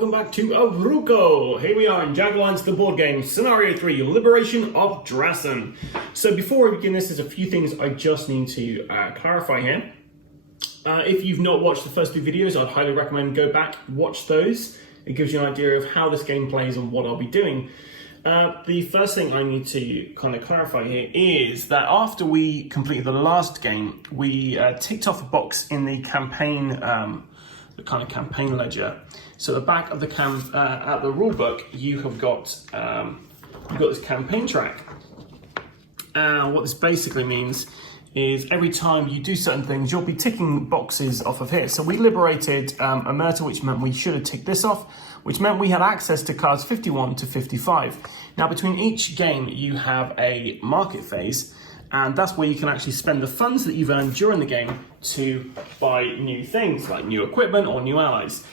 welcome back to Avruko. Here we are in Jagged Alliance, the board game, Scenario 3, Liberation of Drassen. So before we begin this, there's a few things I just need to clarify here. If you've not watched the first two videos, I'd highly recommend go back, watch those. It gives you an idea of how this game plays and what I'll be doing. The first thing I need to kind of clarify here is that after we completed the last game, we ticked off a box in the campaign, the kind of campaign ledger. So at the back of the at the rule book, you have got you've got this campaign track. What this basically means is every time you do certain things, you'll be ticking boxes off of here. So we liberated a murder, which meant we should have ticked this off, which meant we had access to cards 51 to 55. Now, between each game, you have a market phase, and that's where you can actually spend the funds that you've earned during the game to buy new things, like new equipment or new allies.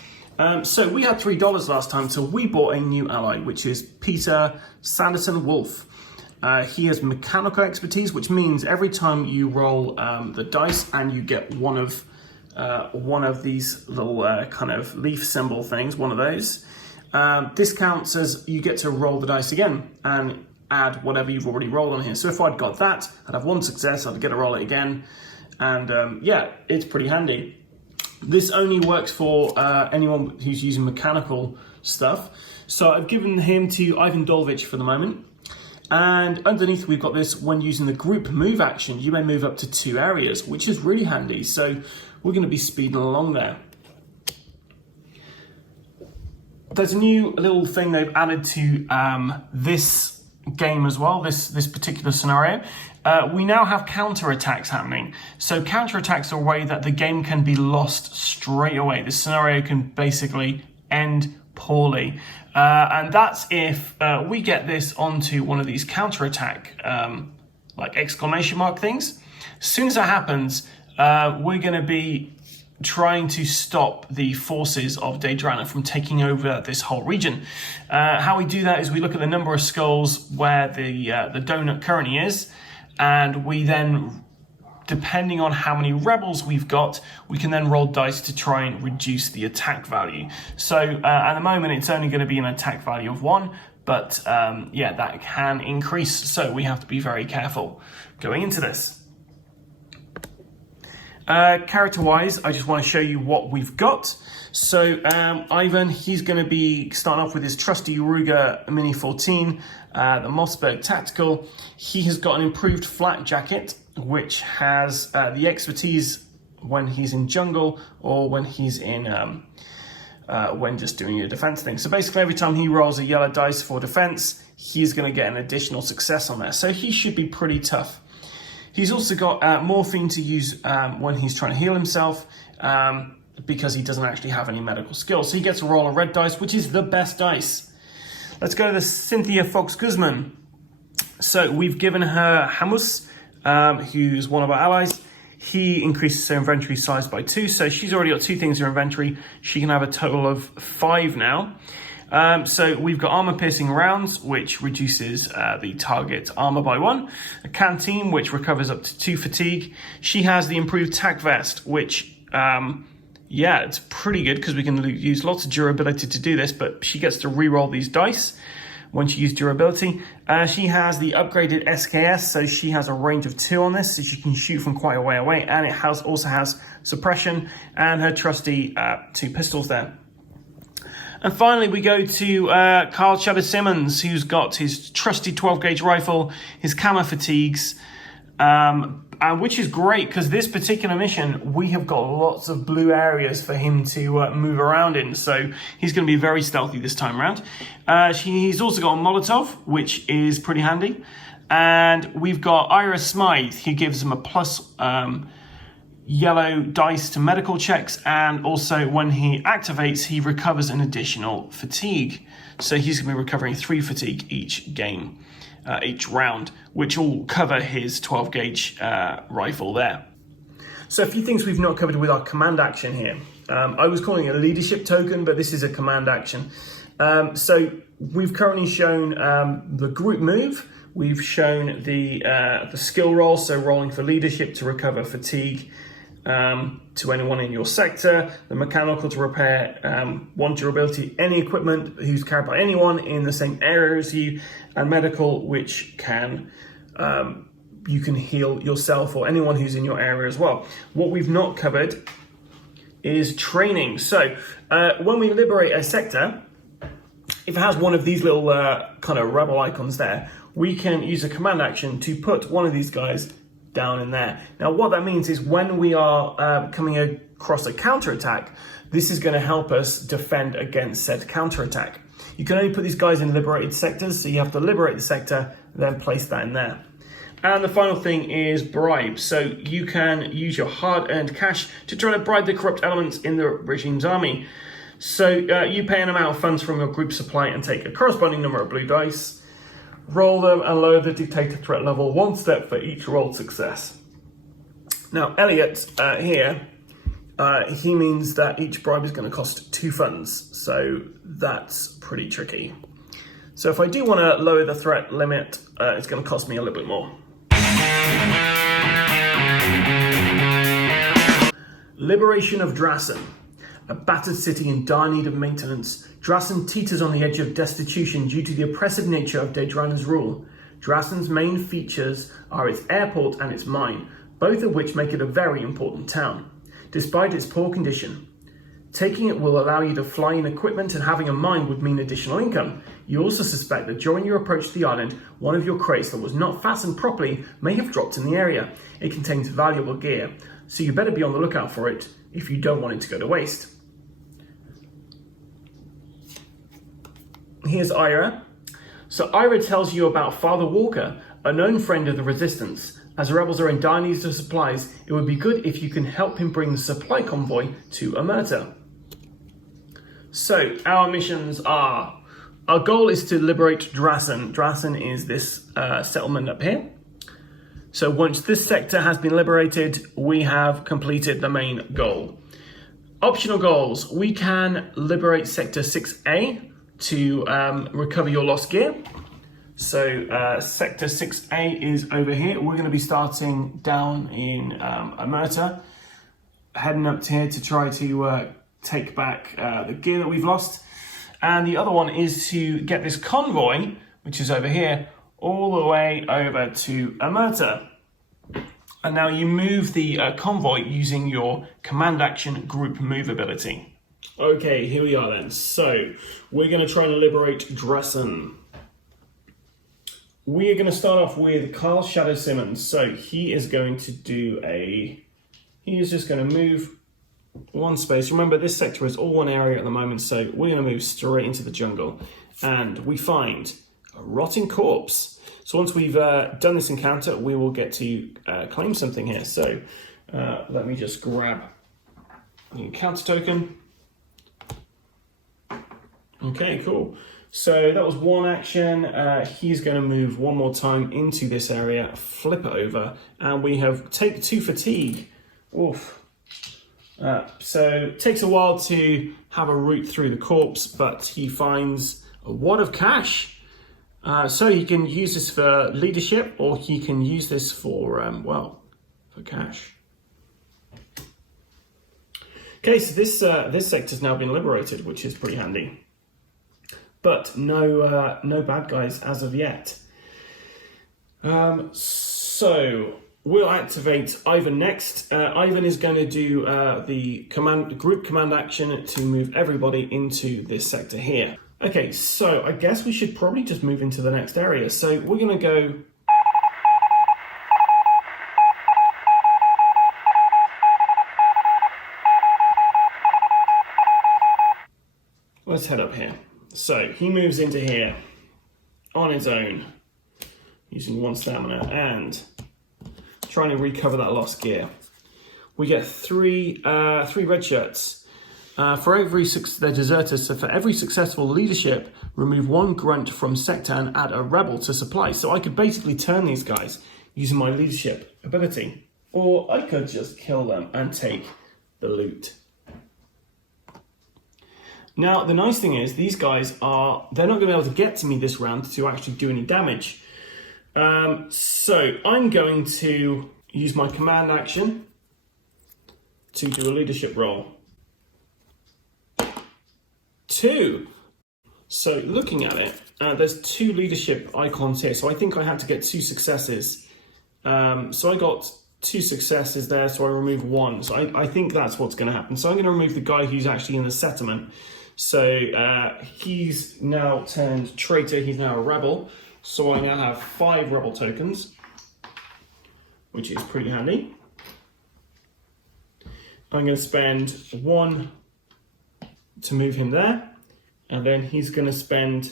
So we had $3 last time, so we bought a new ally, which is Peter Sanderson Wolf. He has mechanical expertise, which means every time you roll the dice and you get one of these little kind of leaf symbol things, one of those, this counts as you get to roll the dice again and add whatever you've already rolled on here. So if I'd got that, I'd have one success, I'd get to roll it again, and yeah, it's pretty handy. This only works for anyone who's using mechanical stuff. So I've given him to Ivan Dolvich for the moment. And underneath we've got this, when using the group move action, you may move up to 2 areas, which is really handy. So we're going to be speeding along there. There's a new little thing they've added to this game as well, this particular scenario. We now have counterattacks happening. So counterattacks are a way that the game can be lost straight away. This scenario can basically end poorly. And that's if we get this onto one of these counterattack, like exclamation mark things. As soon as that happens, we're going to be trying to stop the forces of Drassen from taking over this whole region. How we do that is we look at the number of skulls where the donut currently is, and we then, depending on how many rebels we've got, we can then roll dice to try and reduce the attack value. So at the moment, it's only going to be an attack value of 1, but yeah, that can increase. So we have to be very careful going into this. Character-wise, I just want to show you what we've got. So Ivan, he's going to be starting off with his trusty Ruger Mini 14, the Mossberg Tactical. He has got an improved flat jacket, which has the expertise when he's in jungle or when he's in when just doing a defense thing. So basically every time he rolls a yellow dice for defense, he's going to get an additional success on there. So he should be pretty tough. He's also got morphine to use when he's trying to heal himself, because he doesn't actually have any medical skills. So he gets to roll a red dice, which is the best dice. Let's go to the Cynthia Fox Guzman. So we've given her Hamus, who's one of our allies. He increases her inventory size by 2, so she's already got 2 things in her inventory. She can have a total of 5 now. So we've got armor piercing rounds, which reduces the target armor by 1. A canteen, which recovers up to 2 fatigue. She has the improved tack vest, which yeah, it's pretty good because we can use lots of durability to do this, but she gets to re-roll these dice when she uses durability. She has the upgraded SKS, so she has a range of 2 on this, so she can shoot from quite a way away, and it also has suppression and her trusty 2 pistols there. And finally, we go to Carl Shadow Simmons, who's got his trusty 12-gauge rifle, his camo fatigues, which is great because this particular mission, we have got lots of blue areas for him to move around in. So he's going to be very stealthy this time around. He's also got a Molotov, which is pretty handy. And we've got Ira Smythe, who gives him a plus yellow dice to medical checks, and also when he activates, he recovers an additional fatigue. So he's going to be recovering 3 fatigue each game, each round, which will cover his 12-gauge rifle there. So a few things we've not covered with our command action here. I was calling it a leadership token, but this is a command action. So we've currently shown the group move. We've shown the skill roll, so rolling for leadership to recover fatigue. to anyone in your sector, the mechanical to repair 1 durability any equipment who's carried by anyone in the same area as you, and medical, which can you can heal yourself or anyone who's in your area as well. What we've not covered is training. So when we liberate a sector, if it has one of these little kind of rebel icons there, we can use a command action to put one of these guys down in there. Now what that means is when we are coming across a counterattack, this is going to help us defend against said counterattack. You can only put these guys in liberated sectors, so you have to liberate the sector, then place that in there. And the final thing is bribes. So you can use your hard-earned cash to try to bribe the corrupt elements in the regime's army. So you pay an amount of funds from your group supply and take a corresponding number of blue dice, roll them and lower the dictator threat level 1 step for each rolled success. Now Elliot here, he means that each bribe is going to cost 2 funds, so that's pretty tricky. So if I do want to lower the threat limit, it's going to cost me a little bit more. Liberation of Drassen. A battered city in dire need of maintenance, Drassen teeters on the edge of destitution due to the oppressive nature of Daedrana's rule. Drassen's main features are its airport and its mine, both of which make it a very important town, despite its poor condition. Taking it will allow you to fly in equipment, and having a mine would mean additional income. You also suspect that during your approach to the island, one of your crates that was not fastened properly may have dropped in the area. It contains valuable gear, so you better be on the lookout for it if you don't want it to go to waste. Here's Ira. So Ira tells you about Father Walker, a known friend of the Resistance. As the rebels are in dire need of supplies, it would be good if you can help him bring the supply convoy to Amerta. So our missions are, our goal is to liberate Drassen. Drassen is this settlement up here. So once this sector has been liberated, we have completed the main goal. Optional goals, we can liberate Sector 6A to recover your lost gear. So Sector 6A is over here. We're going to be starting down in Amerta, heading up to here to try to take back the gear that we've lost. And the other one is to get this convoy, which is over here, all the way over to Amerta. And now you move the convoy using your command action group move ability. Okay, here we are then. So we're going to try and liberate Drassen. We are going to start off with Carl Shadow Simmons. So he is going to do he is just going to move 1 space. Remember, this sector is all one area at the moment, so we're going to move straight into the jungle. And we find a rotting corpse. So once we've done this encounter, we will get to claim something here. So let me just grab the encounter token. Okay, cool. So that was 1 action. He's going to move 1 more time into this area, flip it over, and we have take 2 fatigue. Oof. So it takes a while to have a route through the corpse, but he finds a wad of cash. So he can use this for leadership, or he can use this for, for cash. Okay, so this sector's now been liberated, which is pretty handy. But no bad guys as of yet. So we'll activate Ivan next. Ivan is going to do the group command action to move everybody into this sector here. Okay, so I guess we should probably just move into the next area. So we're going to go. Let's head up here. So he moves into here on his own, using 1 stamina and trying to recover that lost gear. We get three red shirts. For every they're deserters, so for every successful leadership, remove 1 grunt from sector and add a rebel to supply. So I could basically turn these guys using my leadership ability, or I could just kill them and take the loot. Now, the nice thing is these guys they're not going to be able to get to me this round to actually do any damage. So I'm going to use my command action to do a leadership roll. 2. So looking at it, there's 2 leadership icons here. So I think I had to get 2 successes. So I got 2 successes there, so I remove 1. So I think that's what's going to happen. So I'm going to remove the guy who's actually in the settlement. So he's now turned traitor. He's now a rebel. So I now have 5 rebel tokens, which is pretty handy. I'm going to spend 1 to move him there, and then he's going to spend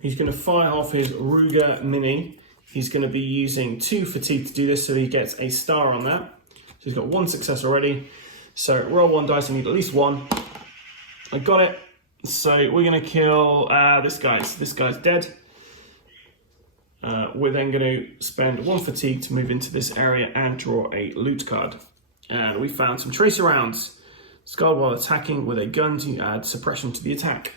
he's going to fire off his Ruger Mini. He's going to be using 2 fatigue to do this, so he gets a star on that. So he's got 1 success already. So roll 1 dice, I need at least 1. I got it. So we're going to kill this guy. This guy's dead. We're then going to spend 1 fatigue to move into this area and draw a loot card. And we found some tracer rounds. Scarred while attacking with a gun to add suppression to the attack.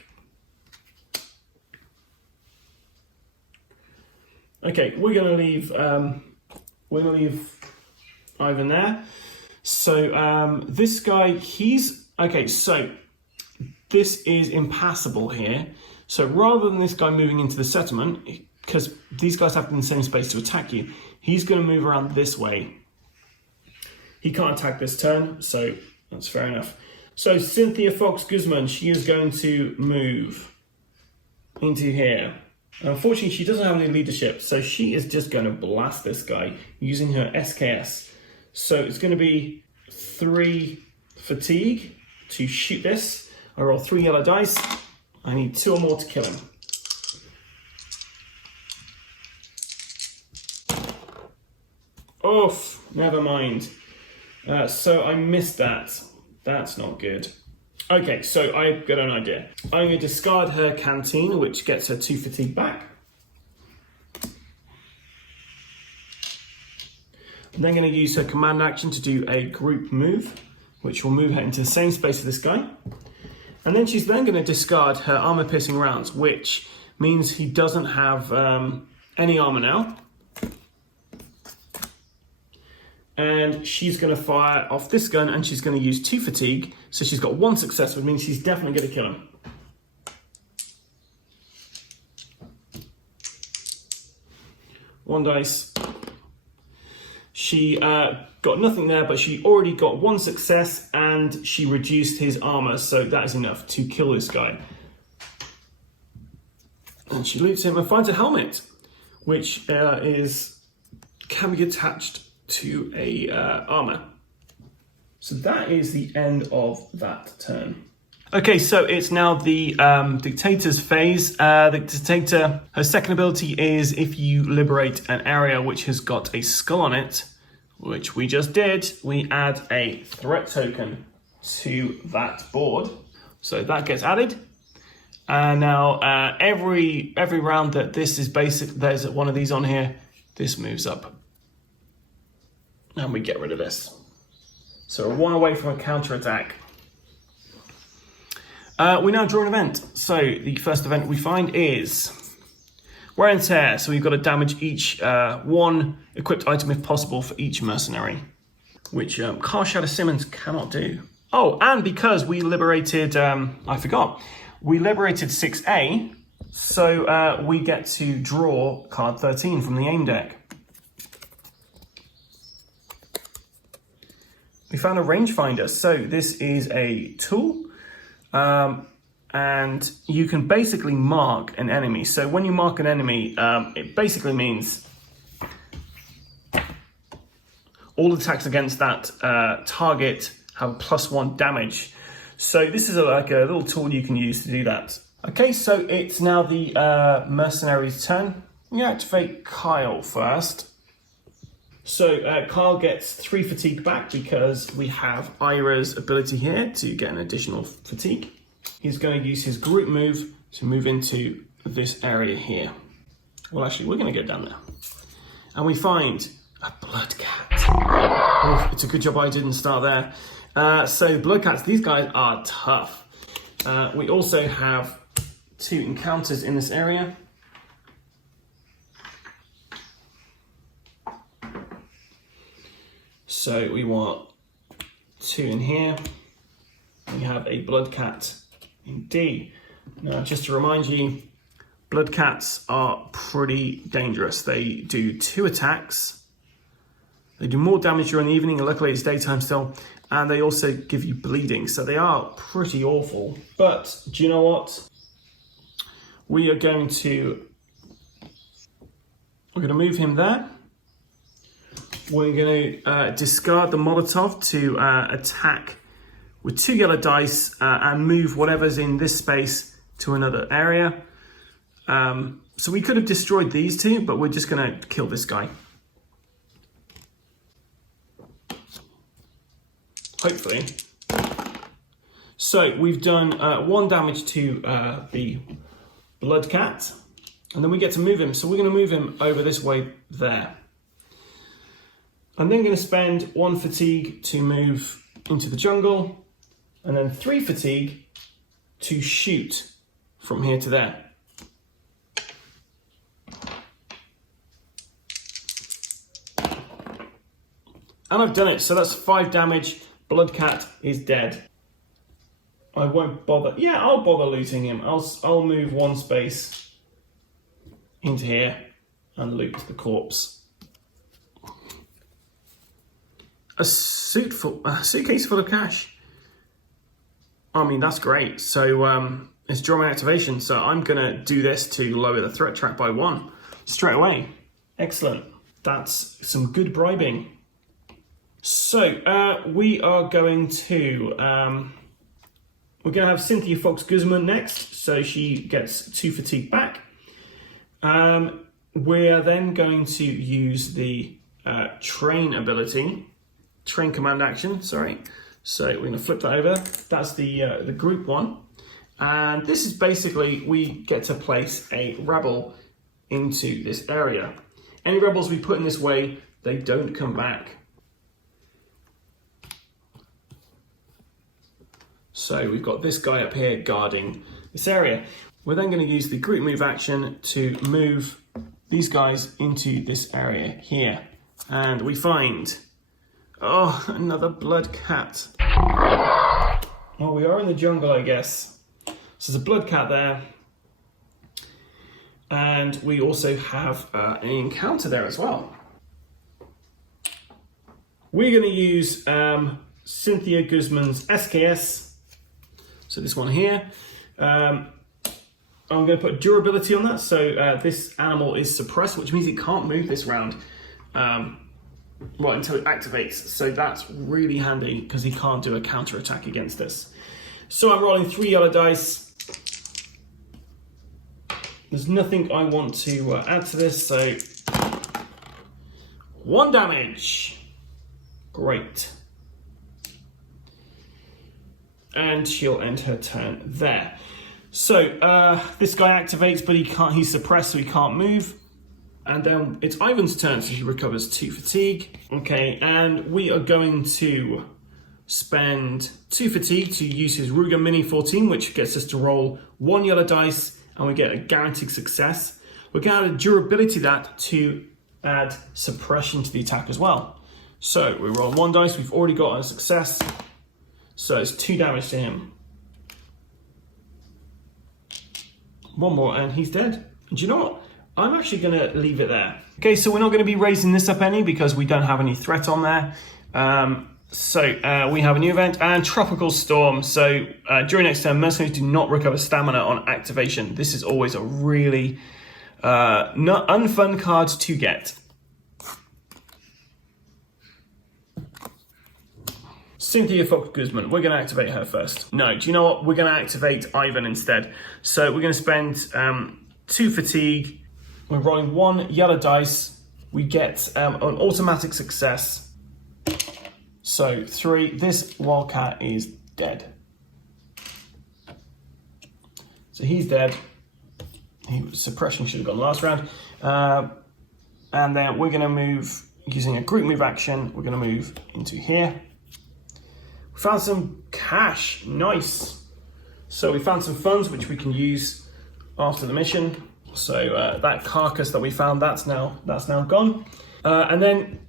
Okay, we're going to leave Ivan there. So this guy, okay, so this is impassable here. So rather than this guy moving into the settlement, because these guys have to be in the same space to attack you, he's going to move around this way. He can't attack this turn, so that's fair enough. So Cynthia Fox Guzman, she is going to move into here. Unfortunately, she doesn't have any leadership, so she is just going to blast this guy using her SKS. So it's going to be 3 fatigue to shoot this. I roll 3 yellow dice. I need 2 or more to kill him. Oof, never mind. So I missed that. That's not good. Okay, so I've got an idea. I'm going to discard her canteen, which gets her 2 fatigue back. I'm then going to use her command action to do a group move, which will move her into the same space as this guy. And then she's then going to discard her armor piercing rounds, which means he doesn't have any armor now. And she's going to fire off this gun, and she's going to use 2 fatigue. So she's got 1 success, which means she's definitely going to kill him. One dice. She got nothing there, but she already got 1 success, and she reduced his armor, so that is enough to kill this guy. And she loots him and finds a helmet, which can be attached to a armor. So that is the end of that turn. Okay, so it's now the dictator's phase. The dictator, her second ability is if you liberate an area which has got a skull on it, which we just did, we add a threat token to that board. So that gets added. And now every round that this is basic, there's one of these on here, this moves up. And we get rid of this. So we're 1 away from a counterattack. We now draw an event. So the first event we find is wear and tear. So we've got to damage each 1 equipped item if possible for each mercenary, which Carl Shadow Simmons cannot do. Oh, and because we liberated, I forgot, we liberated 6A, so we get to draw card 13 from the aim deck. We found a rangefinder. So this is a tool, and you can basically mark an enemy. So when you mark an enemy, it basically means all attacks against that target have a +1 damage. So this is like a little tool you can use to do that. Okay, so it's now the mercenary's turn. We activate Kyle first. So Kyle gets 3 fatigue back because we have Ira's ability here to get an additional fatigue. He's going to use his group move to move into this area here. Well, actually, we're going to get down there. And we find a blood cat. Oh, it's a good job I didn't start there. So blood cats, these guys are tough. We also have 2 encounters in this area. So we want 2 in here. We have a blood cat in D. Now, just to remind you, blood cats are pretty dangerous. They do 2 attacks. They do more damage during the evening, and luckily it's daytime still. And they also give you bleeding, so they are pretty awful. But do you know what? We're going to move him there. We're going to discard the Molotov to attack with 2 yellow dice and move whatever's in this space to another area. So we could have destroyed these 2, but we're just going to kill this guy. Hopefully. So we've done 1 damage to the blood cat, and then we get to move him. So we're going to move him over this way there. I'm then going to spend 1 fatigue to move into the jungle, and then 3 fatigue to shoot from here to there. And I've done it, so that's 5 damage. Blood cat is dead. I won't bother. Yeah, I'll bother looting him. I'll move 1 space into here and loot the corpse. A suitcase full of cash. I mean, that's great. So it's drawing activation. So I'm gonna do this to lower the threat track by 1 straight away. Excellent. That's some good bribing. So we are going to we're going to have Cynthia Fox Guzman next, so she gets 2 fatigue back. We're then going to use the train ability, train command action, sorry. So we're going to flip that over. That's the group one. And this is basically, we get to place a rebel into this area. Any rebels we put in this way, they don't come back. So we've got this guy up here guarding this area. We're then going to use the group move action to move these guys into this area here. And we find, oh, another blood cat. Oh, we are in the jungle, I guess. So there's a blood cat there. And we also have an encounter there as well. We're going to use Cynthia Guzman's SKS. So this one here, I'm going to put durability on that. So this animal is suppressed, which means it can't move this round until it activates. So that's really handy because he can't do a counter attack against us. So I'm rolling 3 yellow dice. There's nothing I want to add to this. So 1 damage. Great. And she'll end her turn there. So this guy activates, but he's suppressed, so he can't move. And then it's Ivan's turn, so he recovers 2 fatigue. Okay, and we are going to spend 2 fatigue to use his Ruger Mini 14, which gets us to roll 1 yellow dice, and we get a guaranteed success. We're going to add durability that to add suppression to the attack as well. So we roll 1 dice, we've already got a success. So it's 2 damage to him. 1 more and he's dead. And do you know what? I'm actually going to leave it there. Okay, so we're not going to be raising this up any because we don't have any threat on there. So we have a new event and Tropical Storm. So during next turn, mercenaries do not recover stamina on activation. This is always a really not unfun card to get. Cynthia Fox Guzman, we're going to activate her first. No, do you know what? We're going to activate Ivan instead. So we're going to spend 2 fatigue. We're rolling 1 yellow dice. We get an automatic success. So 3. This wildcat is dead. So he's dead. Suppression should have gone last round. And then we're going to move, using a group move action, we're going to move into here. We found some cash, nice. So we found some funds which we can use after the mission. So that carcass that we found, that's now gone. And then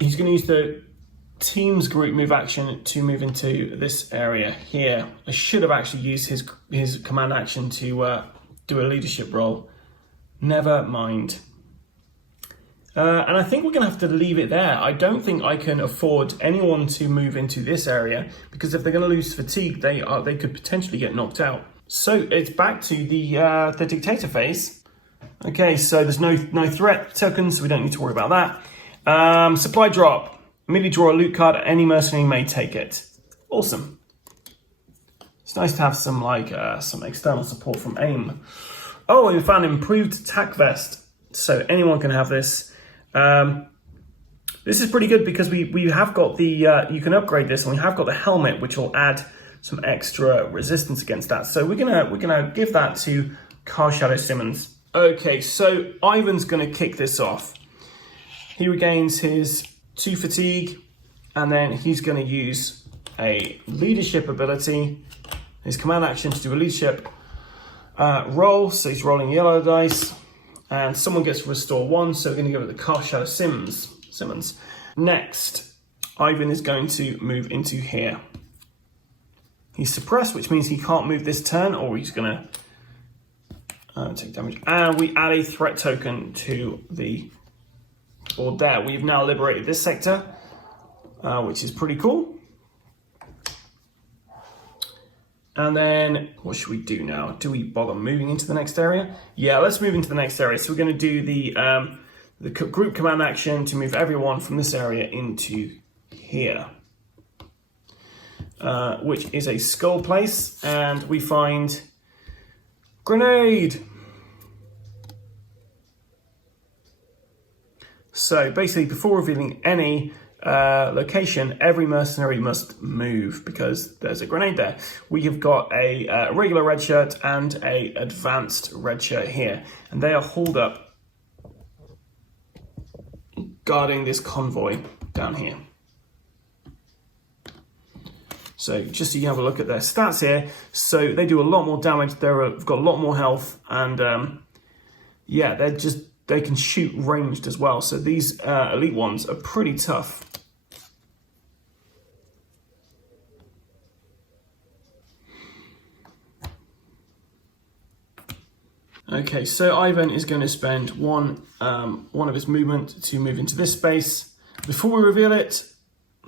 he's going to use the team's group move action to move into this area here. I should have actually used his command action to do a leadership role. Never mind. And I think we're going to have to leave it there. I don't think I can afford anyone to move into this area, because if they're going to lose fatigue, they could potentially get knocked out. So it's back to the dictator phase. Okay, so there's no threat tokens, so we don't need to worry about that. Supply drop. Immediately draw a loot card. Any mercenary may take it. Awesome. It's nice to have some some external support from AIM. Oh, and we found improved attack vest, so anyone can have this. This is pretty good because we have got the you can upgrade this, and we have got the helmet, which will add some extra resistance against that. So we're gonna give that to Car Shadow Simmons. Okay, so Ivan's gonna kick this off. He regains his 2 fatigue, and then he's gonna use a leadership ability, his command action to do a leadership roll. So he's rolling yellow dice, and someone gets to restore 1, so we're gonna give it to Car Shadow Simmons. Next, Ivan is going to move into here. He's suppressed, which means he can't move this turn, or he's gonna take damage. And we add a threat token to the board there. We've now liberated this sector, which is pretty cool. And then what should we do now? Do we bother moving into the next area? Yeah, let's move into the next area. So we're going to do the group command action to move everyone from this area into here, which is a skull place, and we find grenade. So basically, before revealing any location, every mercenary must move because there's a grenade there. We have got a regular red shirt and a advanced red shirt here, and they are hauled up guarding this convoy down here. So just so you have a look at their stats here, so they do a lot more damage. They've got a lot more health, and yeah, they can shoot ranged as well. So these elite ones are pretty tough. Okay, so Ivan is going to spend one of his movement to move into this space. Before we reveal it,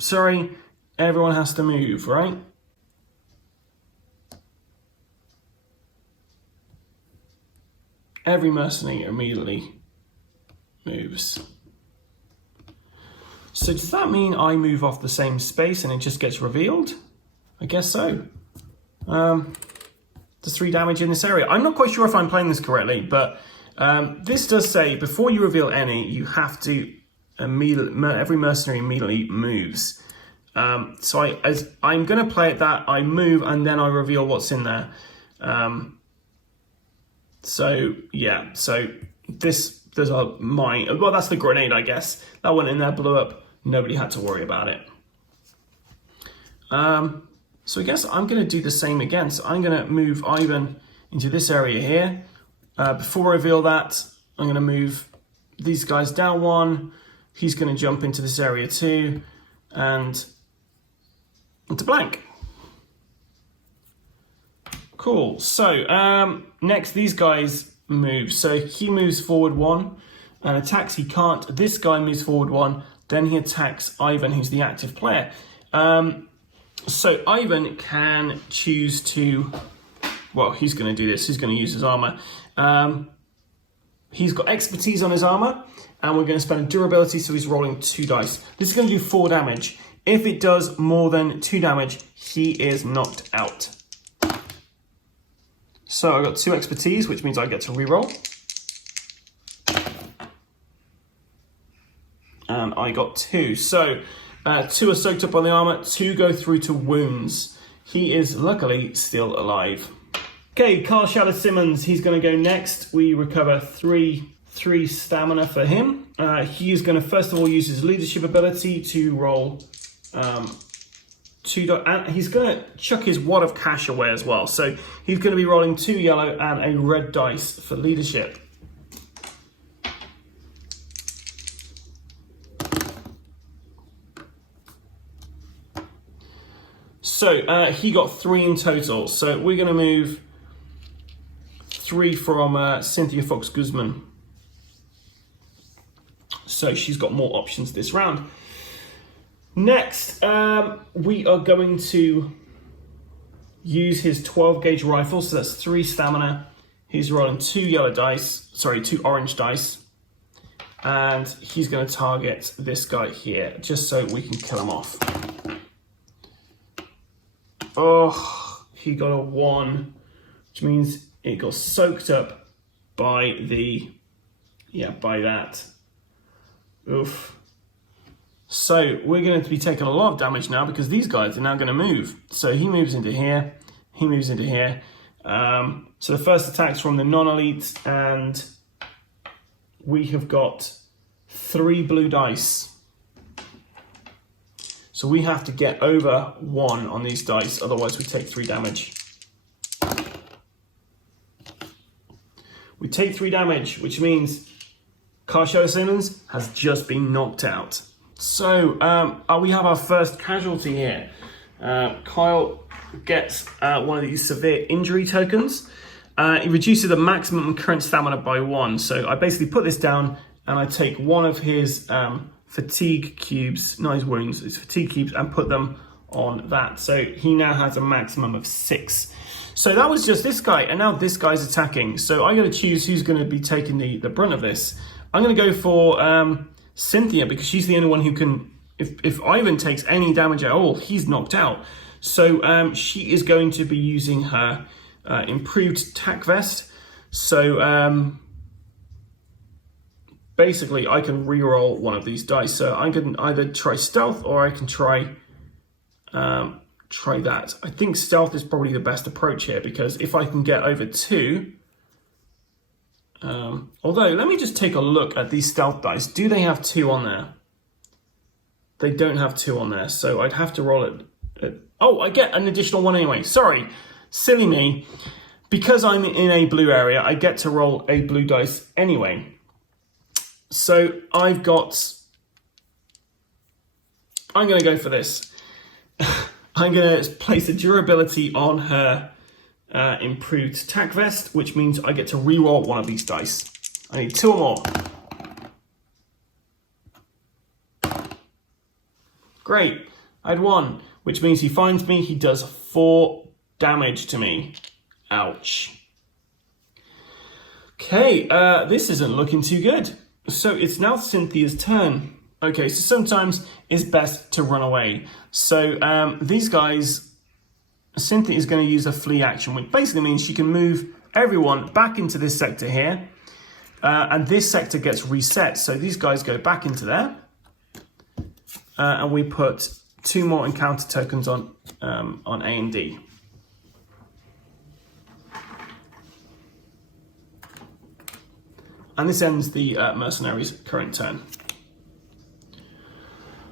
sorry, everyone has to move, right? Every mercenary immediately moves. So does that mean I move off the same space and it just gets revealed? I guess so. There's 3 damage in this area. I'm not quite sure if I'm playing this correctly, but this does say before you reveal any, you have to every mercenary immediately moves. So I'm going to play it that I move and then I reveal what's in there. So yeah, so there's a mine. Well, that's the grenade, I guess. That went in there, blew up. Nobody had to worry about it. So I guess I'm going to do the same again. So I'm going to move Ivan into this area here. Before I reveal that, I'm going to move these guys down 1. He's going to jump into this area 2 and into blank. Cool. So next, these guys move. So he moves forward 1 and attacks. He can't. This guy moves forward 1. Then he attacks Ivan, who's the active player. So Ivan can choose to, well, he's going to do this. He's going to use his armor. He's got expertise on his armor, and we're going to spend a durability, so he's rolling 2 dice. This is going to do 4 damage. If it does more than 2 damage, he is knocked out. So I got 2 expertise, which means I get to reroll. And I got 2. So 2 are soaked up on the armor, 2 go through to wounds. He is luckily still alive. Okay, Car Shadow Simmons, he's going to go next. We recover 3 stamina for him. He is going to first of all use his leadership ability to roll 2, and he's going to chuck his wad of cash away as well. So he's going to be rolling 2 yellow and a red dice for leadership. So he got 3 in total. So we're going to move 3 from Cynthia Fox Guzman. So she's got more options this round. Next, we are going to use his 12 gauge rifle. So that's 3 stamina. He's rolling 2 orange dice. And he's going to target this guy here, just so we can kill him off. Oh, he got a 1, which means it got soaked up by that. Oof. So we're going to be taking a lot of damage now because these guys are now going to move. So he moves into here, he moves into here. So the first attack's from the non-elite, and we have got 3 blue dice. So we have to get over 1 on these dice, otherwise we take 3 damage. We take 3 damage, which means Shadow Simmons has just been knocked out. So we have our first casualty here. Kyle gets one of these severe injury tokens. It reduces the maximum current stamina by 1. So I basically put this down and I take one of his fatigue cubes, not his wounds, his fatigue cubes, and put them on that. So he now has a maximum of 6. So that was just this guy, and now this guy's attacking. So I'm going to choose who's going to be taking the brunt of this. I'm going to go for Cynthia, because she's the only one who can, if Ivan takes any damage at all, he's knocked out. So she is going to be using her improved tack vest. So basically I can re-roll one of these dice. So I can either try stealth or I can try that. I think stealth is probably the best approach here, because if I can get over 2, although let me just take a look at these stealth dice. Do they have 2 on there? They don't have 2 on there, so I'd have to roll it. Oh, I get an additional 1 anyway. Sorry, silly me. Because I'm in a blue area, I get to roll a blue dice anyway. So I'm going to go for this. I'm going to place a durability on her improved tack vest, which means I get to re-roll one of these dice. I need 2 or more. Great, I had 1, which means he finds me. He does 4 damage to me. Ouch. Okay, this isn't looking too good. So it's now Cynthia's turn. Okay, so sometimes it's best to run away. So these guys, Cynthia is going to use a flee action, which basically means she can move everyone back into this sector here. And this sector gets reset. So these guys go back into there. And we put 2 more encounter tokens on A and D. And this ends the mercenaries' current turn.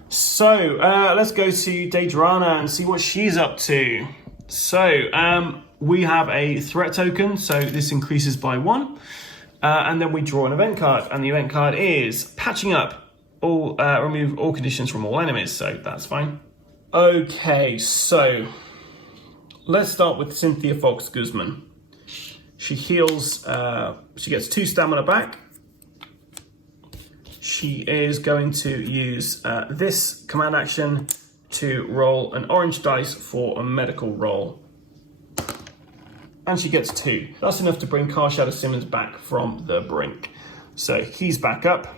So let's go to Drassen and see what she's up to. So we have a threat token, so this increases by 1. And then we draw an event card, and the event card is patching up. All remove all conditions from all enemies, so that's fine. Okay, so let's start with Cynthia Fox Guzman. She heals, she gets 2 stamina back. She is going to use this command action to roll an orange dice for a medical roll. And she gets 2. That's enough to bring Shadow Simmons back from the brink. So he's back up.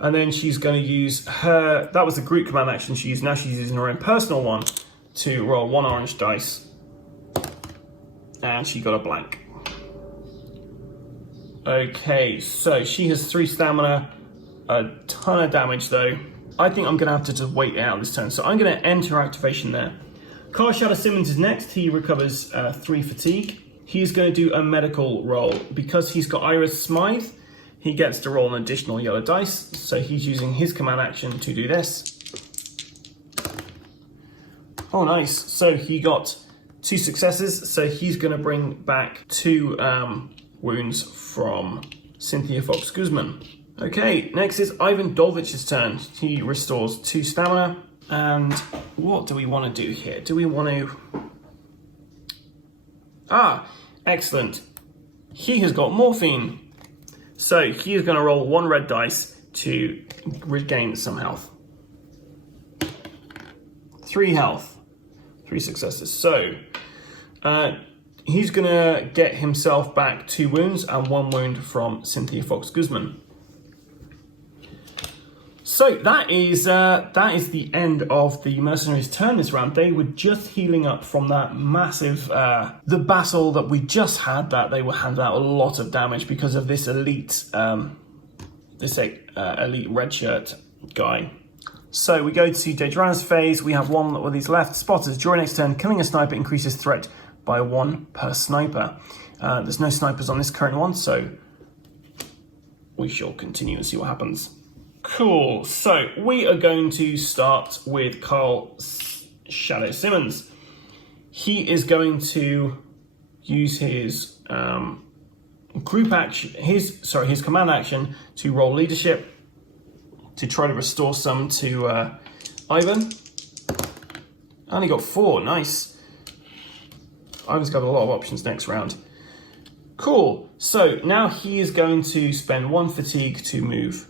And then she's going to use her, that was the group command action she used. Now she's using her own personal one to roll 1 orange dice. And she got a blank. Okay, so she has 3 stamina, a ton of damage though. I think I'm going to have to just wait out this turn. So I'm going to end her activation there. Shadow Simmons is next. He recovers 3 fatigue. He's going to do a medical roll. Because he's got Iris Smythe, he gets to roll an additional yellow dice. So he's using his command action to do this. Oh, nice. So he got 2 successes. So he's going to bring back 2 wounds from Cynthia Fox Guzman. Okay, next is Ivan Dolvich's turn. He restores 2 stamina. And what do we want to do here? Do we want to... Ah, excellent. He has got morphine. So he is going to roll 1 red dice to regain some health. 3 health. 3 successes. So he's going to get himself back 2 wounds and 1 wound from Cynthia Fox Guzman. So that is the end of the mercenaries' turn this round. They were just healing up from that massive the battle that we just had. That they were handing out a lot of damage because of this elite elite red shirt guy. So we go to Dejran's phase. We have 1 of these left. Spotters. During next turn, killing a sniper increases threat by 1 per sniper. There's no snipers on this current one, so we shall continue and see what happens. Cool, so we are going to start with Carl Shadow Simmons. He is going to use his group action, his command action to roll leadership to try to restore some to Ivan. Only got 4, nice. Ivan's got a lot of options next round. Cool, so now he is going to spend 1 fatigue to move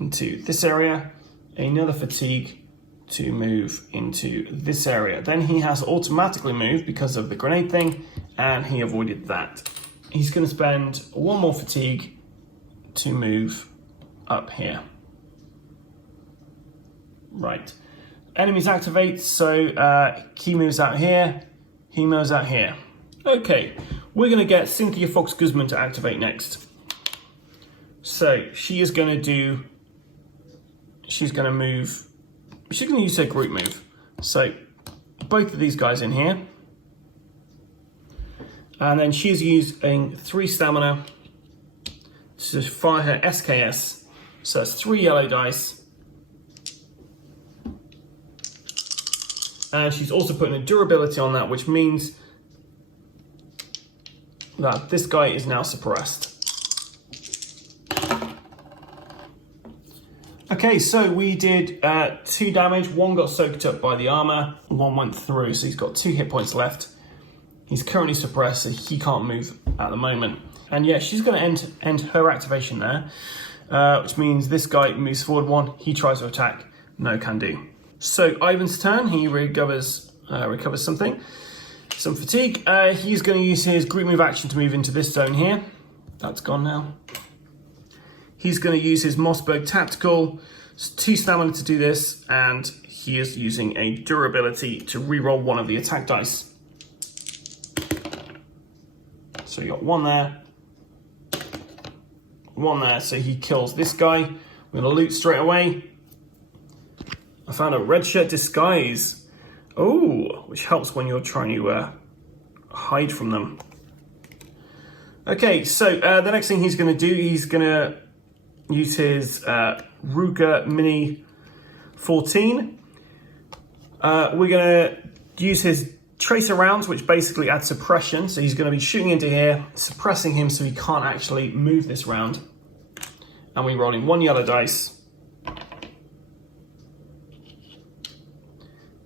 into this area, another fatigue to move into this area. Then he has automatically moved because of the grenade thing, and he avoided that. He's going to spend 1 more fatigue to move up here. Right. Enemies activate, so he moves out here, he moves out here. Okay, we're going to get Cynthia Fox Guzman to activate next. So she is going to do... She's going to use her group move. So both of these guys in here. And then she's using 3 stamina to fire her SKS. So that's 3 yellow dice. And she's also putting a durability on that, which means that this guy is now suppressed. Okay, so we did 2 damage. 1 got soaked up by the armor, 1 went through, so he's got 2 hit points left. He's currently suppressed, so he can't move at the moment. And yeah, she's going to end her activation there, which means this guy moves forward 1. He tries to attack, no can do. So Ivan's turn. He recovers something, some fatigue. He's going to use his group move action to move into this zone here. That's gone now. He's going to use his Mossberg Tactical, 2 stamina to do this, and he is using a durability to reroll 1 of the attack dice. So you got 1 there, 1 there, so he kills this guy. We're going to loot straight away. I found a red shirt disguise. Oh, which helps when you're trying to hide from them. Okay, so the next thing he's going to do, he's going to use his Ruger Mini 14. We're going to use his tracer rounds, which basically add suppression. So he's going to be shooting into here, suppressing him so he can't actually move this round. And we're rolling 1 yellow dice.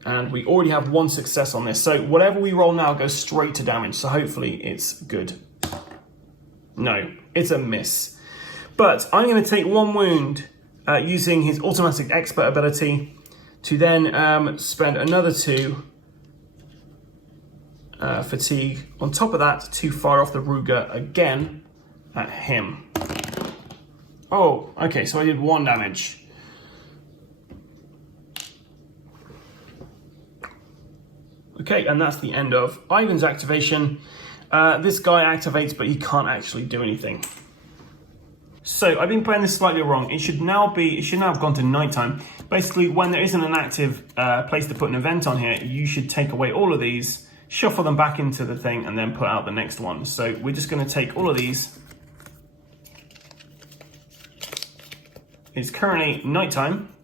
And we already have 1 success on this. So whatever we roll now goes straight to damage. So hopefully it's good. No, it's a miss. But I'm going to take 1 wound using his automatic expert ability to then spend another 2 fatigue on top of that to fire off the Ruger again at him. Oh, okay, so I did 1 damage. Okay, and that's the end of Ivan's activation. This guy activates, but he can't actually do anything. So I've been playing this slightly wrong. It should now have gone to nighttime. Basically, when there isn't an active place to put an event on here, you should take away all of these, shuffle them back into the thing, and then put out the next one. So we're just going to take all of these. It's currently nighttime.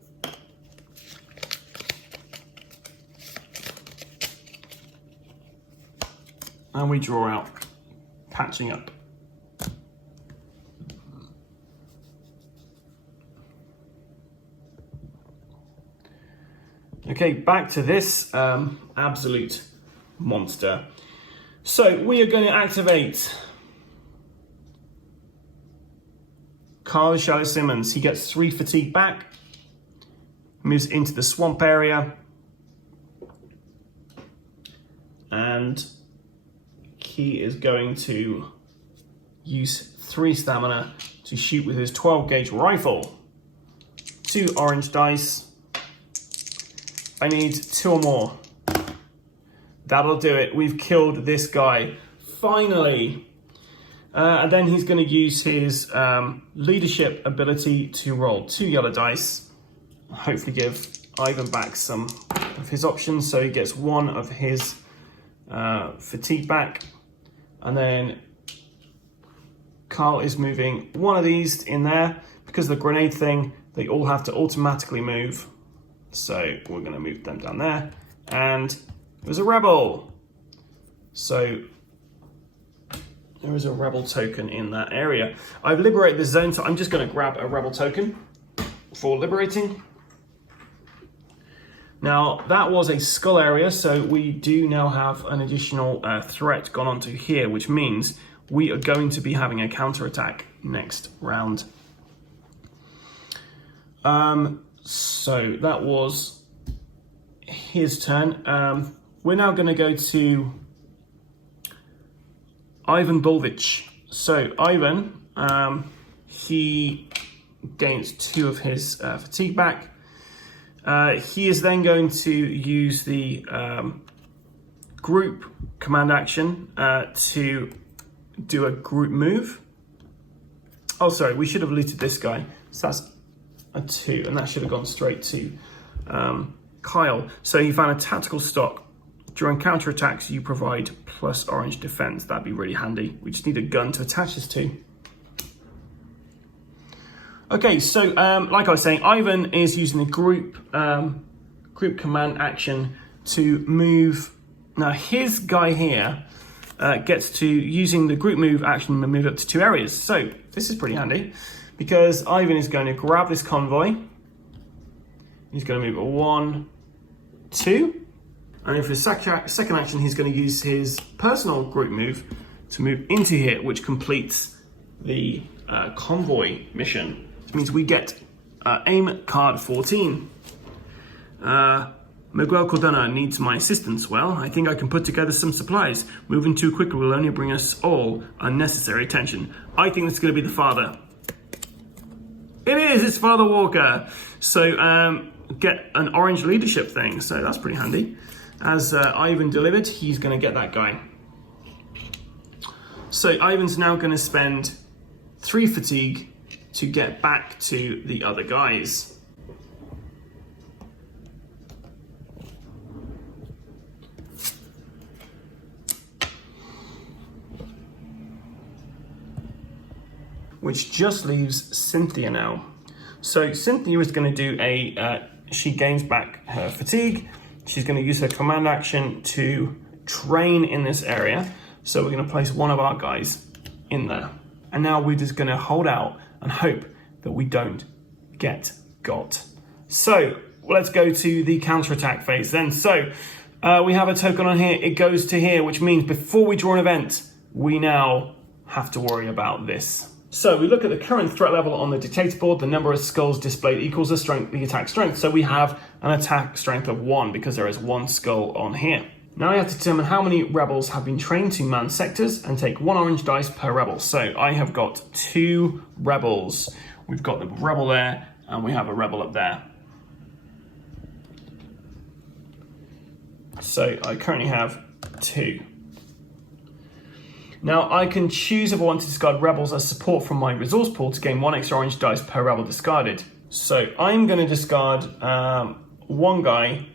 And we draw out patching up. Okay, Okay, back to this absolute monster. So we are going to activate Carl Shadow Simmons. He gets 3 fatigue back, moves into the swamp area, and he is going to use 3 stamina to shoot with his 12 gauge rifle. 2 orange dice. I need 2 or more. That'll do it. We've killed this guy. Finally. And then he's going to use his leadership ability to roll 2 yellow dice. Hopefully give Ivan back some of his options. So he gets 1 of his fatigue back. And then Carl is moving 1 of these in there. Because of the grenade thing, they all have to automatically move. So we're going to move them down there. And there's a rebel. So there is a rebel token in that area. I've liberated the zone, so I'm just going to grab a rebel token for liberating. Now, that was a skull area, so we do now have an additional threat gone onto here, which means we are going to be having a counterattack next round. So that was his turn. We're now going to go to Ivan Bulvich. So Ivan, he gains 2 of his fatigue back. He is then going to use the group command action to do a group move. Oh, sorry, we should have looted this guy. So that's a 2, and that should have gone straight to Kyle. So he found a tactical stock. During counterattacks, you provide plus orange defense. That'd be really handy. We just need a gun to attach this to. Okay, so like I was saying, Ivan is using the group command action to move. Now his guy here gets to, using the group move action, move up to 2 areas. So this is pretty handy because Ivan is going to grab this convoy. He's going to move 1, 2. And for his second action, he's going to use his personal group move to move into here, which completes the convoy mission. Which means we get aim card 14. Miguel Cordona needs my assistance. Well, I think I can put together some supplies. Moving too quickly will only bring us all unnecessary attention. I think it's going to be the father. It is, it's Father Walker. So get an orange leadership thing. So that's pretty handy. As Ivan delivered, he's going to get that guy. So Ivan's now going to spend 3 fatigue to get back to the other guys. Which just leaves Cynthia now. So Cynthia is going to do she gains back her fatigue. She's going to use her command action to train in this area. So we're going to place 1 of our guys in there. And now we're just going to hold out and hope that we don't get got. So let's go to the counterattack phase then. So we have a token on here. It goes to here, which means before we draw an event, we now have to worry about this. So we look at the current threat level on the dictator board. The number of skulls displayed equals the attack strength. So we have an attack strength of 1 because there is 1 skull on here. Now I have to determine how many rebels have been trained to man sectors and take 1 orange dice per rebel. So I have got 2 rebels. We've got the rebel there and we have a rebel up there. So I currently have 2. Now I can choose if I want to discard rebels as support from my resource pool to gain 1 extra orange dice per rebel discarded. So I'm going to discard 1 guy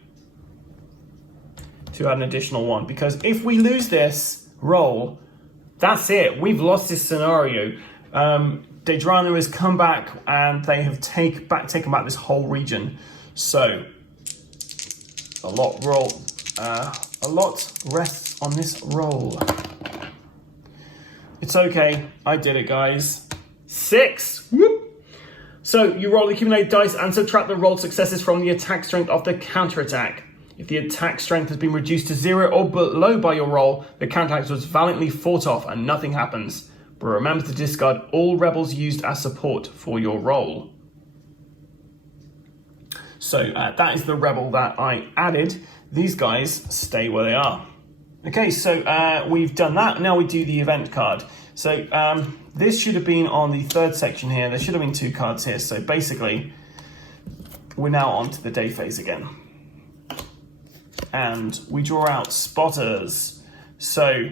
to add an additional 1, because if we lose this roll, that's it. We've lost this scenario. Drassen has come back and they have taken back this whole region. So a lot rests on this roll. It's okay. I did it, guys. 6. Whoop. So you roll the accumulated dice and subtract the rolled successes from the attack strength of the counterattack. If the attack strength has been reduced to 0 or below by your roll, the counterattack was valiantly fought off and nothing happens. But remember to discard all rebels used as support for your roll. So that is the rebel that I added. These guys stay where they are. Okay, so we've done that. Now we do the event card. So this should have been on the third section here. There should have been 2 cards here. So basically, we're now on to the day phase again. And we draw out spotters. So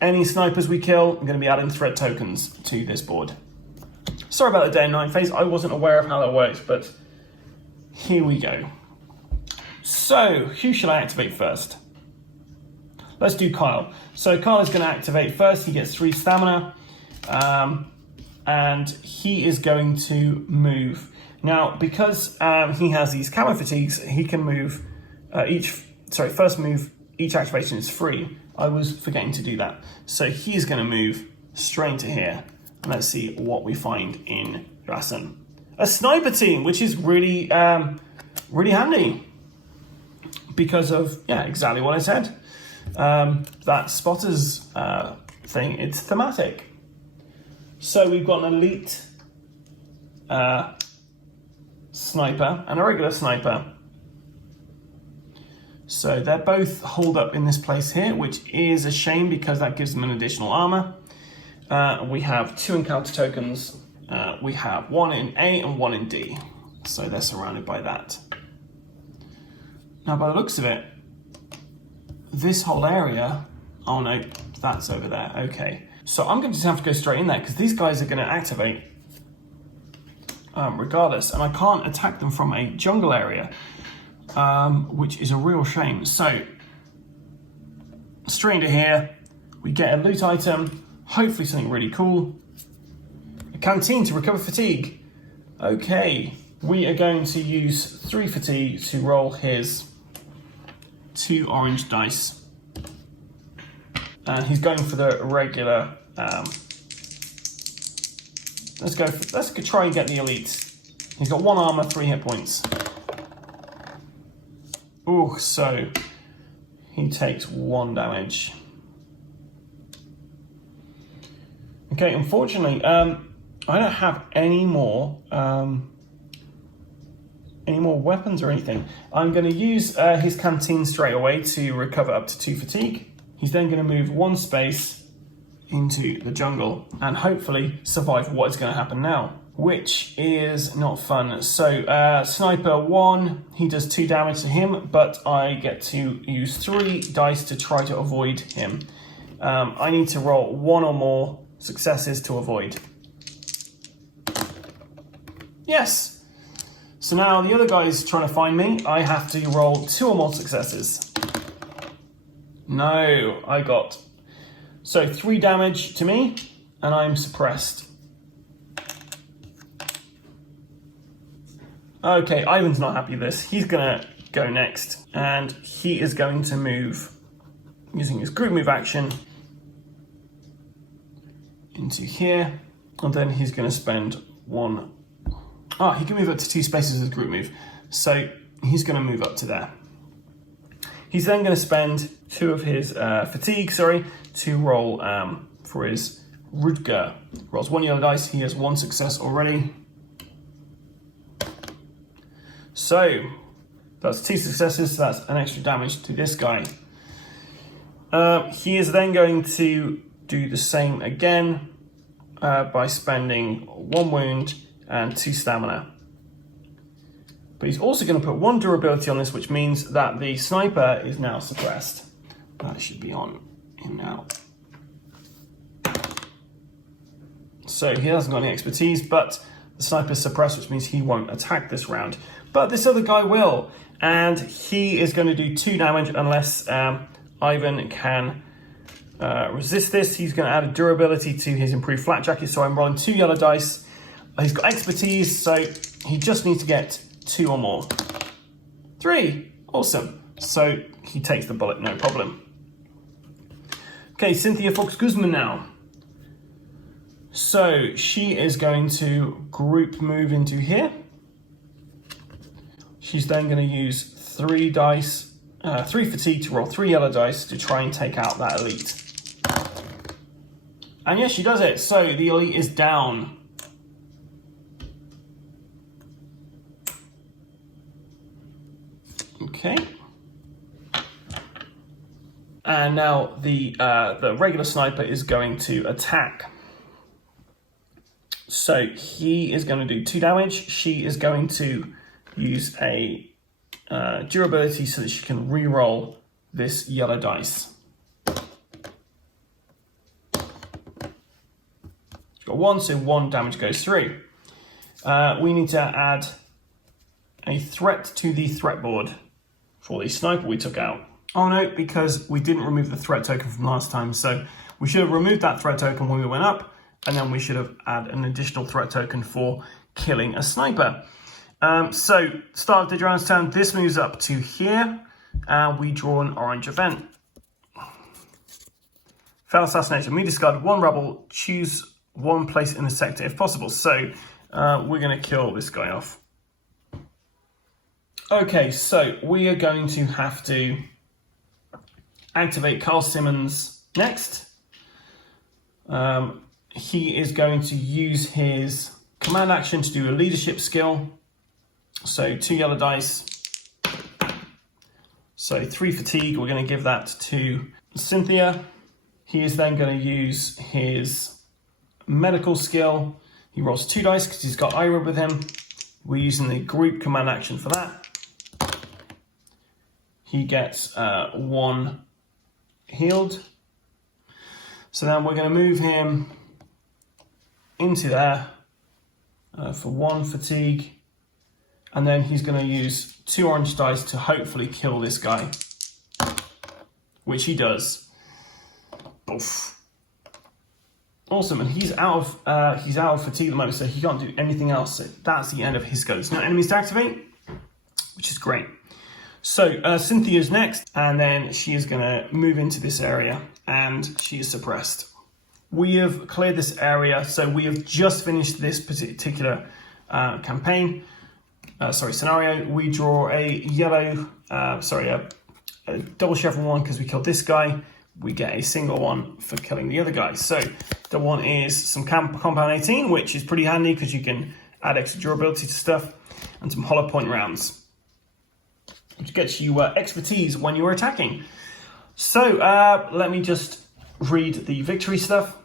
any snipers we kill, I'm going to be adding threat tokens to this board. Sorry about the day and night phase. I wasn't aware of how that works, but here we go. So who should I activate first? Let's do Kyle. So Kyle is going to activate first. He gets 3 stamina. And he is going to move. Now, because he has these camo fatigues, he can move first move, each activation is free. I was forgetting to do that. So he's going to move straight into here. And let's see what we find in Drassen. A sniper team, which is really, really handy. Because of, exactly what I said. That spotters thing, it's thematic. So we've got an elite sniper and a regular sniper. So they're both holed up in this place here, which is a shame because that gives them an additional armor. We have 2 encounter tokens. We have 1 in A and 1 in D. So they're surrounded by that. Now, by the looks of it, this whole area, oh no, that's over there, okay. So I'm going to just have to go straight in there because these guys are going to activate regardless, and I can't attack them from a jungle area, which is a real shame. So, straight into here, we get a loot item, hopefully something really cool. A canteen to recover fatigue. Okay, we are going to use 3 fatigue to roll his 2 orange dice. And he's going for the regular. Let's try and get the elite. He's got 1 armor, 3 hit points. Ooh, so he takes 1 damage. Okay, unfortunately, I don't have any more weapons or anything. I'm going to use his canteen straight away to recover up to 2 fatigue. He's then going to move 1 space into the jungle and hopefully survive what is going to happen now, which is not fun. So sniper 1, he does 2 damage to him, but I get to use 3 dice to try to avoid him. I need to roll 1 or more successes to avoid. Yes! So now the other guy is trying to find me. I have to roll 2 or more successes. No, I got... So 3 damage to me, and I'm suppressed. Okay, Ivan's not happy with this. He's gonna go next, and he is going to move, using his group move action, into here, and then he's gonna spend 1... he can move up to 2 spaces as a group move. So he's gonna move up to there. He's then going to spend 2 of his fatigue, to roll for his Rutger. Rolls 1 yellow dice. He has 1 success already. So that's 2 successes. So that's an extra damage to this guy. He is then going to do the same again by spending 1 wound and 2 stamina. But he's also going to put 1 durability on this, which means that the sniper is now suppressed. That should be on him now. So he hasn't got any expertise, but the sniper's suppressed, which means he won't attack this round. But this other guy will, and he is going to do 2 damage unless Ivan can resist this. He's going to add a durability to his improved flat jacket, so I'm rolling 2 yellow dice. He's got expertise, so he just needs to get 2 or more. 3, awesome. So he takes the bullet, no problem. Okay, Cynthia Fox Guzman now. So she is going to group move into here. She's then going to use 3 dice, 3 fatigue to roll 3 yellow dice to try and take out that elite. And yes, she does it. So the elite is down. Okay. And now the regular sniper is going to attack. So he is going to do 2 damage. She is going to use a durability so that she can re-roll this yellow dice. She's got 1, so 1 damage goes through. We need to add a threat to the threat board for the sniper we took out. Oh no, because we didn't remove the threat token from last time, so we should have removed that threat token when we went up, and then we should have added an additional threat token for killing a sniper. So, start of the round's turn, this moves up to here, and we draw an orange event. Failed assassination, we discard 1 rebel, choose 1 place in the sector if possible. So, we're going to kill this guy off. Okay, so we are going to have to activate Carl Simmons next. He is going to use his command action to do a leadership skill. So 2 yellow dice. So 3 fatigue, we're going to give that to Cynthia. He is then going to use his medical skill. He rolls 2 dice because he's got Ira with him. We're using the group command action for that. He gets 1 healed. So then we're going to move him into there for 1 fatigue. And then he's going to use 2 orange dice to hopefully kill this guy. Which he does. Oof. Awesome, and he's out of fatigue at the moment, so he can't do anything else. So that's the end of his go. There's no enemies to activate, which is great. So Cynthia's next, and then she is going to move into this area, and she is suppressed. We have cleared this area, so we have just finished this particular scenario. We draw a yellow, a double chevron 1 because we killed this guy. We get a single 1 for killing the other guy. So the 1 is some compound 18, which is pretty handy because you can add extra durability to stuff, and some hollow point rounds, which gets you expertise when you're attacking. So let me just read the victory stuff.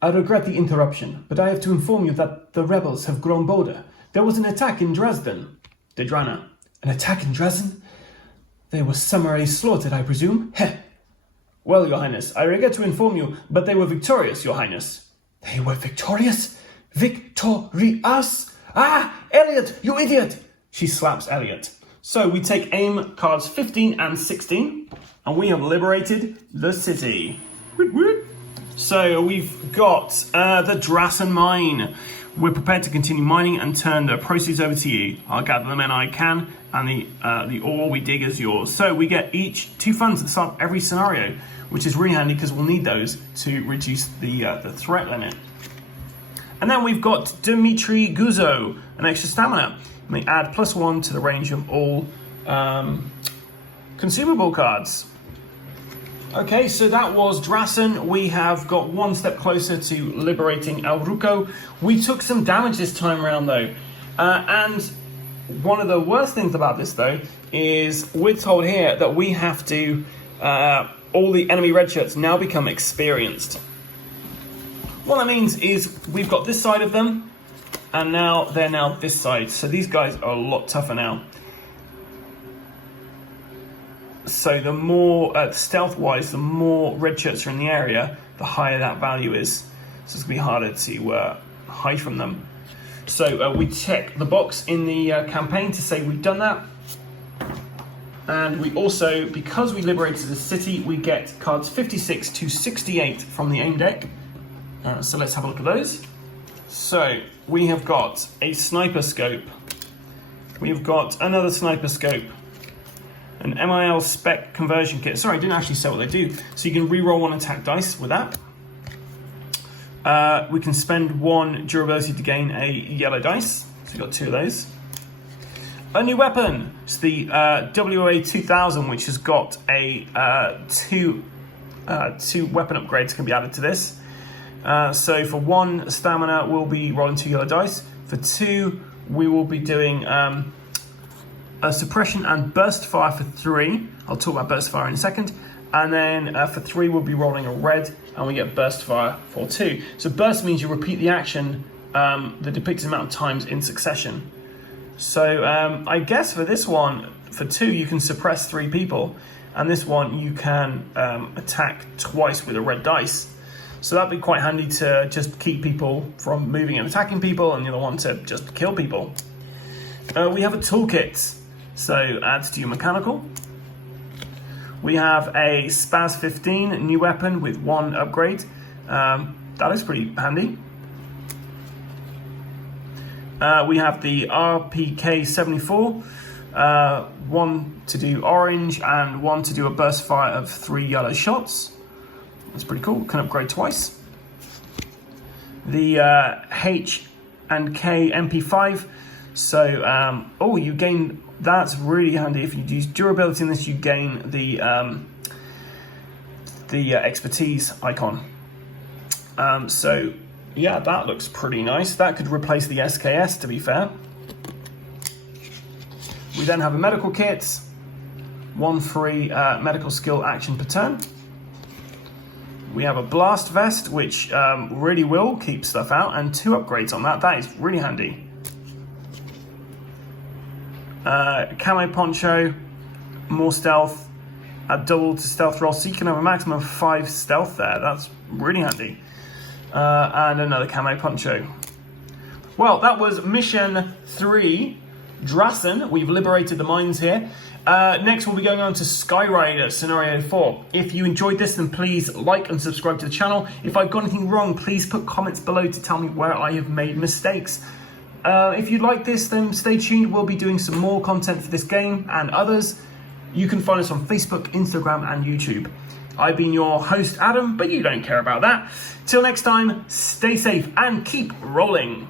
I regret the interruption, but I have to inform you that the rebels have grown bolder. There was an attack in Dresden. An attack in Drassen? They were summarily slaughtered, I presume? Heh. Well, Your Highness, I regret to inform you, but they were victorious, Your Highness. They were victorious? Victorious? Ah, Elliot, you idiot! She slaps Elliot. So we take aim cards 15 and 16, and we have liberated the city. So we've got the Drassen mine. We're prepared to continue mining and turn the proceeds over to you. I'll gather the men I can, and the ore we dig is yours. So we get each 2 funds at the start of every scenario, which is really handy because we'll need those to reduce the threat limit. And then we've got Dimitri Guzzo, an extra stamina. And they add +1 to the range of all consumable cards. Okay, so that was Drassen. We have got 1 step closer to liberating El Ruco. We took some damage this time around though. And one of the worst things about this though is we're told here that we have to, all the enemy red shirts now become experienced. What that means is we've got this side of them, and now they're now this side. So these guys are a lot tougher now. So the more, stealth-wise, the more red shirts are in the area, the higher that value is. So it's going to be harder to hide from them. So we check the box in the campaign to say we've done that. And we also, because we liberated the city, we get cards 56 to 68 from the aim deck. So let's have a look at those. So we have got a sniper scope. We've got another sniper scope. An MIL spec conversion kit. Sorry, I didn't actually say what they do. So you can re-roll 1 attack dice with that. we can spend 1 durability to gain a yellow dice. So we've got 2 of those. A new weapon. It's the WA 2000, which has got a 2 weapon upgrades can be added to this. So for 1 stamina, we'll be rolling 2 yellow dice. For 2, we will be doing a suppression and burst fire for 3. I'll talk about burst fire in a second. And then for 3, we'll be rolling a red, and we get burst fire for 2. So burst means you repeat the action the depicted amount of times in succession. So I guess for this one, for 2, you can suppress 3 people, and this one you can attack twice with a red dice. So that'd be quite handy to just keep people from moving and attacking people, and the other one to just kill people. We have a toolkit, so adds to your mechanical. We have a Spaz 15 new weapon with 1 upgrade. That is pretty handy. We have the RPK 74, 1 to do orange and 1 to do a burst fire of 3 yellow shots. That's pretty cool. Can upgrade twice. The H and K MP5. So, you gain. That's really handy. If you use durability in this, you gain the expertise icon. So yeah, that looks pretty nice. That could replace the SKS, to be fair. We then have a medical kit, 1 free medical skill action per turn. We have a blast vest, which really will keep stuff out, and 2 upgrades on that. That is really handy. Camo poncho, more stealth, double to stealth roll, so you can have a maximum of 5 stealth there. That's really handy. And another camo poncho. Well, that was mission 3, Drassen. We've liberated the mines here. Next, we'll be going on to Skyrider Scenario 4. If you enjoyed this, then please like and subscribe to the channel. If I've got anything wrong, please put comments below to tell me where I have made mistakes. If you like this, then stay tuned. We'll be doing some more content for this game and others. You can find us on Facebook, Instagram, and YouTube. I've been your host, Adam, but you don't care about that. Till next time, stay safe and keep rolling.